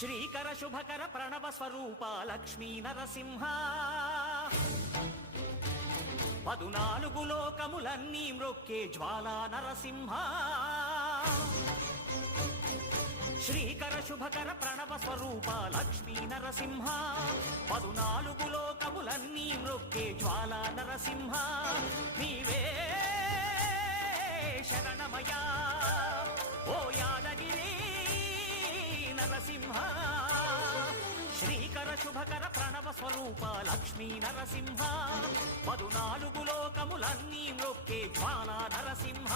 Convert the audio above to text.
శ్రీకర శుభకర ప్రణవ స్వరూప లక్ష్మీ నరసింహ 14 లోకములన్నీ మ్రొక్కే జ్వాలా నరసింహ శ్రీకర శుభకర ప్రణవ స్వరూప లక్ష్మీ నరసింహ 14 లోకములన్నీ మ్రొక్కే జ్వాలా నరసింహ నీవే శరణమయా ఓ యాదగిరి నరసింహ శ్రీకర శుభకర ప్రణవ స్వరూప లక్ష్మీ నరసింహ 14 లోకములన్నీ మ్రొక్కే జ్వాలా నరసింహ